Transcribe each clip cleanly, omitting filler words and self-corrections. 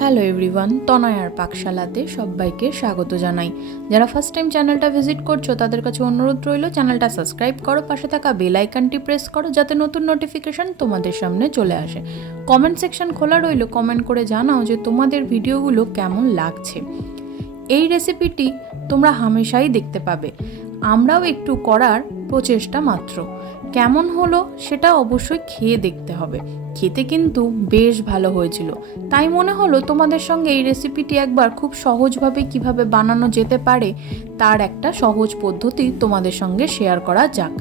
Hello everyone, তনয়ার পাকশালাতে সবাইকে স্বাগত জানাই। যারা ফার্স্ট টাইম চ্যানেলটা ভিজিট করছো তাদের কাছে অনুরোধ রইল, চ্যানেলটা সাবস্ক্রাইব করো, পাশে থাকা বেল আইকনটি প্রেস করো যাতে নতুন নোটিফিকেশন তোমাদের সামনে চলে আসে। কমেন্ট সেকশন খোলা রইল, কমেন্ট করে জানাও যে তোমাদের ভিডিওগুলো কেমন লাগছে। এই রেসিপিটি তোমরা হামেশাই দেখতে পাবে, আমরাও একটু করার প্রচেষ্টা মাত্র। কেমন হলো সেটা অবশ্যই খেয়ে দেখতে হবে। খেতে কিন্তু বেশ ভালো হয়েছিল, তাই মনে হলো তোমাদের সঙ্গে এই রেসিপিটি একবার খুব সহজভাবে কিভাবে বানানো যেতে পারে তার একটা সহজ পদ্ধতি তোমাদের সঙ্গে শেয়ার করা যাক।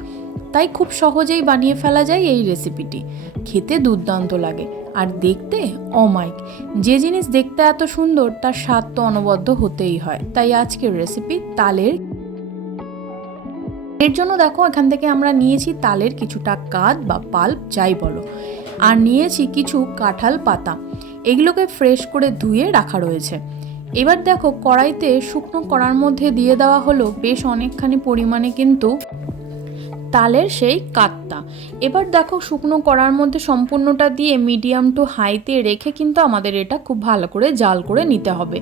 তাই খুব সহজেই বানিয়ে ফেলা যায় এই রেসিপিটি। খেতে দুর্দান্ত লাগে আর দেখতে অমায়িক। যে জিনিস দেখতে এত সুন্দর তার স্বাদ তো অনবদ্য হতেই হয়। তাই আজকের রেসিপি তালের। এর জন্য দেখো এখান থেকে আমরা নিয়েছি তালের কিছুটা কাঠ বা পাল্প যাই বলো, আর নিয়েছি কিছু কাঁঠাল পাতা। এগুলোকে ফ্রেশ করে ধুয়ে রাখা রয়েছে। এবার দেখো কড়াইতে শুকনো কড়ার মধ্যে দিয়ে দেওয়া হলো বেশ অনেকখানি পরিমাণে কিন্তু তালের সেই কাঠটা। এবার দেখো শুকনো কড়ার মধ্যে সম্পূর্ণটা দিয়ে মিডিয়াম টু হাইতে রেখে কিন্তু আমাদের এটা খুব ভালো করে জাল করে নিতে হবে।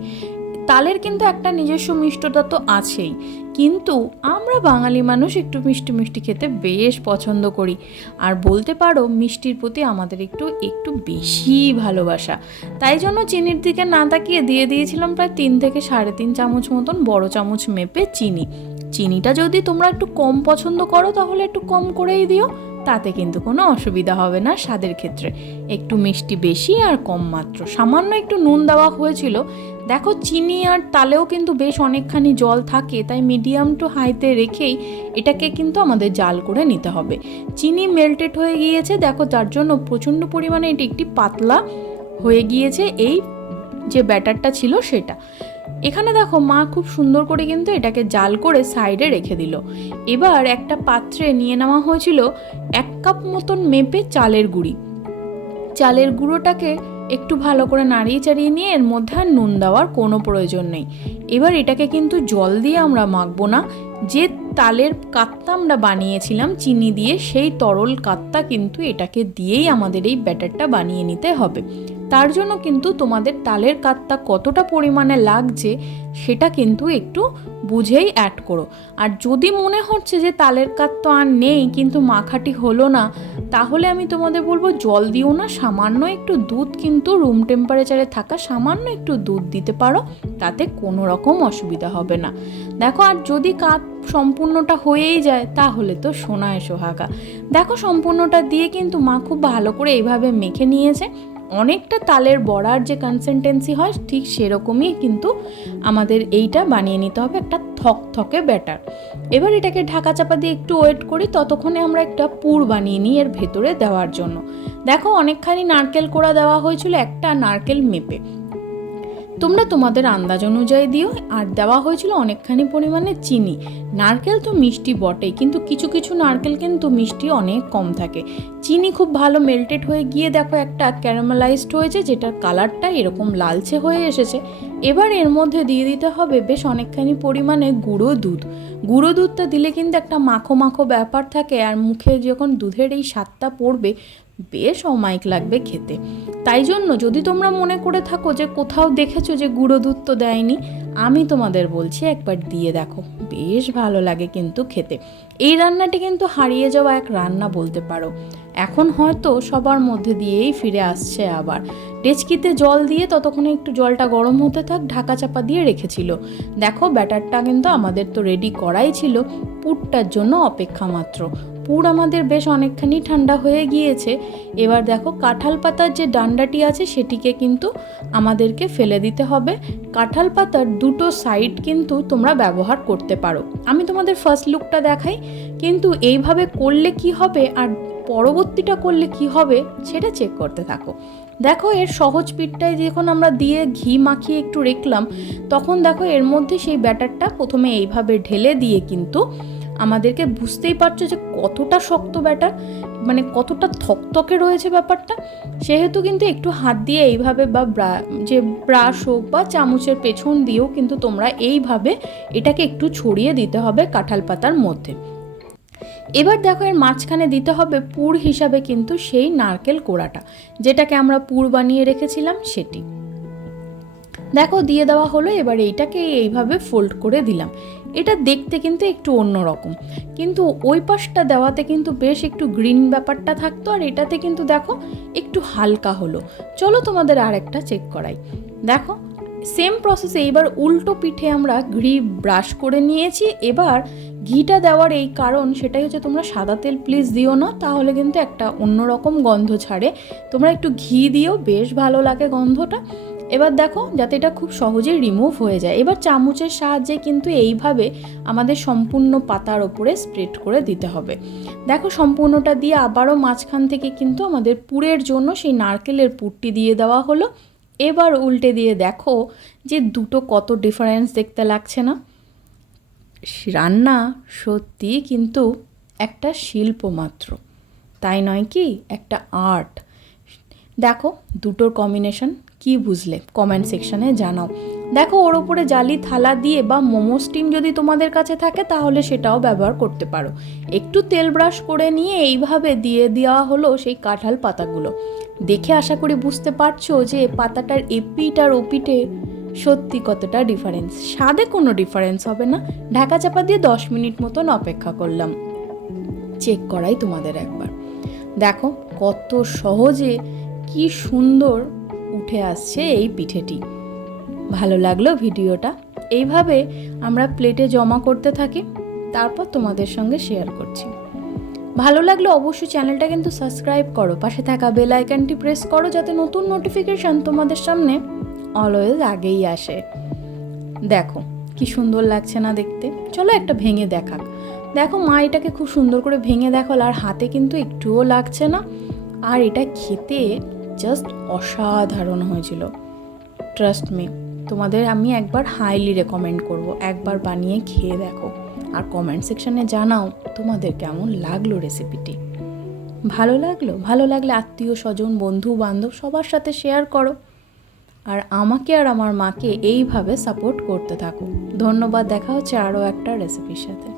তালের কিন্তু একটা নিজস্ব মিষ্টতা তো আছেই, কিন্তু আমরা বাঙালি মানুষ একটু মিষ্টি মিষ্টি খেতে বেশ পছন্দ করি। আর বলতে পারো মিষ্টির প্রতি আমাদের একটু বেশি ভালোবাসা। তাই জন্য চিনির দিকে না তাকিয়ে দিয়ে দিয়েছিলাম প্রায় 3 থেকে 3.5 চামচ মতন বড় চামচ মেপে চিনি। চিনিটা যদি তোমরা একটু কম পছন্দ করো তাহলে একটু কম করেই দিও, তাতে কিন্তু কোনো অসুবিধা হবে না স্বাদের ক্ষেত্রে। একটু মিষ্টি বেশি আর কম মাত্র, সামান্য একটু নুন দেওয়া হয়েছিল। দেখো চিনি আর তালেও কিন্তু বেশ অনেকখানি জল থাকে, তাই মিডিয়াম টু হাইতে রেখেই এটাকে কিন্তু আমাদের জাল করে নিতে হবে। চিনি মেল্টেড হয়ে গিয়েছে দেখো, যার জন্য প্রচণ্ড পরিমাণে এটি একটি পাতলা হয়ে গিয়েছে এই যে ব্যাটারটা ছিল সেটা। এখানে দেখো মা খুব সুন্দর করে কিন্তু এটাকে জাল করে সাইডে রেখে দিল। এবার একটা পাত্রে নিয়ে নেওয়া হয়েছিল 1 কাপ মতন মেপে চালের গুঁড়ি। চালের গুঁড়োটাকে একটু ভালো করে নাড়িয়ে চাড়িয়ে নিয়ে এর মধ্যে আর নুন দেওয়ার কোনো প্রয়োজন নেই। এবার এটাকে কিন্তু জল দিয়ে আমরা মাখবো না, যে তালের কাত্তা আমরা বানিয়েছিলাম চিনি দিয়ে সেই তরল কাত্তা কিন্তু এটাকে দিয়েই আমাদের এই ব্যাটারটা বানিয়ে নিতে হবে। তার জন্য কিন্তু তোমাদের তালের কাত্তা কতটা পরিমাণে লাগছে সেটা কিন্তু একটু বুঝেই অ্যাড করো। আর যদি মনে হচ্ছে যে তালের কাত্তা আর নেই কিন্তু মাখাটি হলো না, তাহলে আমি তোমাদের বলবো জল দিও না, সামান্য একটু দুধ কিন্তু রুম টেম্পারেচারে থাকা সামান্য একটু দুধ দিতে পারো, তাতে কোনো রকম অসুবিধা হবে না। দেখো আর যদি কাত সম্পূর্ণটা হয়েই যায় তাহলে তো সোনায় সোহাগা। দেখো সম্পূর্ণটা দিয়ে কিন্তু মা খুব ভালো করে এইভাবে মেখে নিয়েছে। অনেকটা তালের বড়ার যে কনসিস্টেন্সি হয় ঠিক সেরকমই কিন্তু আমাদের এইটা বানিয়ে নিতে হবে, একটা থকথকে ব্যাটার। এবার এটাকে ঢাকা চাপা দিয়ে একটু ওয়েট করি, ততক্ষণে আমরা একটা পুর বানিয়ে নিই এর ভেতরে দেওয়ার জন্য। দেখো অনেকখানি নারকেল কোড়া দেওয়া হয়েছিল, একটা নারকেল মেপে, তোমরা তোমাদের আন্দাজ অনুযায়ী দিও। আর দেওয়া হয়েছিল অনেকখানি পরিমাণে চিনি। নারকেল তো মিষ্টি বটেই, কিন্তু কিছু কিছু নারকেল কিন্তু মিষ্টি অনেক কম থাকে। চিনি খুব ভালো মেল্টেড হয়ে গিয়ে দেখো একটা ক্যারামেলাইজড হয়েছে, যেটার কালারটা এরকম লালচে হয়ে এসেছে। এবার এর মধ্যে দিয়ে দিতে হবে বেশ অনেকখানি পরিমাণে গুঁড়ো দুধ। গুঁড়ো দুধটা দিলে কিন্তু একটা মাখো মাখো ব্যাপার থাকে, আর মুখে যখন দুধের এই স্বাদটা পড়বে বেশ অমায়িক লাগবে খেতে। তাই জন্য যদি তোমরা মনে করে থাকো যে কোথাও দেখেছো যে গুঁড়ো দুধ তো দেয়নি, আমি তোমাদের বলছি একবার দিয়ে দেখো, বেশ ভালো লাগে কিন্তু খেতে। এই রান্নাটি কিন্তু হারিয়ে যাওয়া এক রান্না বলতে পারো, এখন হয়তো সবার মধ্যে দিয়েই ফিরে আসছে আবার। ডেচকিতে জল দিয়ে ততক্ষণে একটু জলটা গরম হতে থাক, ঢাকা চাপা দিয়ে রেখেছিল। দেখো ব্যাটারটা কিন্তু আমাদের তো রেডি করাই ছিল, পুরটার জন্য অপেক্ষা মাত্র। পুর আমাদের বেশ অনেকখানি ঠান্ডা হয়ে গিয়েছে। এবার দেখো কাঁঠাল পাতার যে ডান্ডাটি আছে সেটিকে কিন্তু আমাদেরকে ফেলে দিতে হবে। কাঁঠাল পাতার দুটো সাইড কিন্তু তোমরা ব্যবহার করতে পারো, আমি তোমাদের ফার্স্ট লুকটা দেখাই। কিন্তু এইভাবে করলে কি হবে আর পরবর্তীটা করলে কি হবে সেটা চেক করতে থাকো। দেখো এর সহজ পিঠটায় যখন আমরা দিয়ে ঘি মাখিয়ে একটু রাখলাম, তখন দেখো এর মধ্যে সেই ব্যাটারটা প্রথমে এইভাবে ঢেলে দিয়ে কিন্তু আমাদেরকে বুঝতেই পারছো যে কতটা শক্ত ব্যাটার, মানে কতটা থকথকে রয়েছে ব্যাপারটা। সেহেতু কিন্তু একটু হাত দিয়ে এইভাবে বা যে ব্রাশ হোক বা চামচের পেছন দিয়েও কিন্তু তোমরা এইভাবে এটাকে একটু ছড়িয়ে দিতে হবে কাঁঠাল পাতার মধ্যে। এবার দেখো এর মাঝখানে দিতে হবে পুর হিসাবে কিন্তু সেই নারকেল কোড়াটা, যেটাকে আমরা পুর বানিয়ে রেখেছিলাম সেটি। দেখো দিয়ে দেওয়া হলো। এবার এইটাকে এইভাবে ফোল্ড করে দিলাম। এটা দেখতে কিন্তু একটু অন্যরকম, কিন্তু ওই পাশটা দেওয়াতে কিন্তু বেশ একটু গ্রিন ব্যাপারটা থাকতো, আর এটাতে কিন্তু দেখো একটু হালকা হলো। চলো তোমাদের আর একটা চেক করাই। দেখো সেম প্রসেসে এবার উল্টো পিঠে আমরা ঘি ব্রাশ করে নিয়েছি। এবার ঘিটা দেওয়ার এই কারণ সেটাই হচ্ছে, তোমরা সাদা তেল প্লিজ দিও না, তাহলে কিন্তু একটা অন্যরকম গন্ধ ছাড়ে। তোমরা একটু ঘি দিও, বেশ ভালো লাগে গন্ধটা। এবার দেখো যাতে এটা খুব সহজেই রিমুভ হয়ে যায়। এবার চামচের সাহায্যে কিন্তু এইভাবে আমাদের সম্পূর্ণ পাতার ওপরে স্প্রেড করে দিতে হবে। দেখো সম্পূর্ণটা দিয়ে আবারও মাঝখান থেকে কিন্তু আমাদের পুরের জন্য সেই নারকেলের পুরটি দিয়ে দেওয়া হলো। এবার উল্টে দিয়ে দেখো যে দুটো কত ডিফারেন্স দেখতে লাগছে না? রান্না সত্যি কিন্তু একটা শিল্প মাত্র, তাই নয় কি? একটা আর্ট। দেখো দুটোর কম্বিনেশন কি বুঝলে কমেন্ট সেকশানে জানাও। দেখো ওর ওপরে জালি থালা দিয়ে বা মোমো স্টিম যদি তোমাদের কাছে থাকে তাহলে সেটাও ব্যবহার করতে পারো। একটু তেল ব্রাশ করে নিয়ে এইভাবে দিয়ে দেওয়া হলো সেই কাঁঠাল পাতাগুলো। দেখে আশা করি বুঝতে পারছো যে পাতাটার এপিট আর ওপিটে সত্যি কতটা ডিফারেন্স। স্বাদে কোনো ডিফারেন্স হবে না। ঢাকা চাপা দিয়ে 10 মিনিট মতন অপেক্ষা করলাম। চেক করাই তোমাদের একবার। দেখো কত সহজে কি সুন্দর উঠে আসছে এই পিঠেটি। ভালো লাগলো ভিডিওটা? এইভাবে আমরা প্লেটে জমা করতে থাকি, তারপর তোমাদের সঙ্গে শেয়ার করছি। ভালো লাগলে অবশ্যই চ্যানেলটা কিন্তু সাবস্ক্রাইব করো, পাশে থাকা বেল আইকনটি প্রেস করো যাতে নতুন নোটিফিকেশান তোমাদের সামনে অলওয়েজ আগেই আসে। দেখো কি সুন্দর লাগছে না দেখতে? চলো একটা ভেঙে দেখাক। দেখো মা এটাকে খুব সুন্দর করে ভেঙে দেখাল, আর হাতে কিন্তু একটুও লাগছে না। আর এটা খেতে জাস্ট অসাধারণ হয়েছিল। ট্রাস্ট মি, তোমাদের আমি একবার হাইলি রেকমেন্ড করব, একবার বানিয়ে খেয়ে দেখো। আর কমেন্ট সেকশানে জানাও তোমাদের কেমন লাগলো রেসিপিটি। ভালো লাগলে আত্মীয় স্বজন বন্ধু বান্ধব সবার সাথে শেয়ার করো। আর আমাকে আর আমার মাকে এইভাবে সাপোর্ট করতে থাকো। ধন্যবাদ। দেখা হচ্ছে আরও একটা রেসিপির সাথে।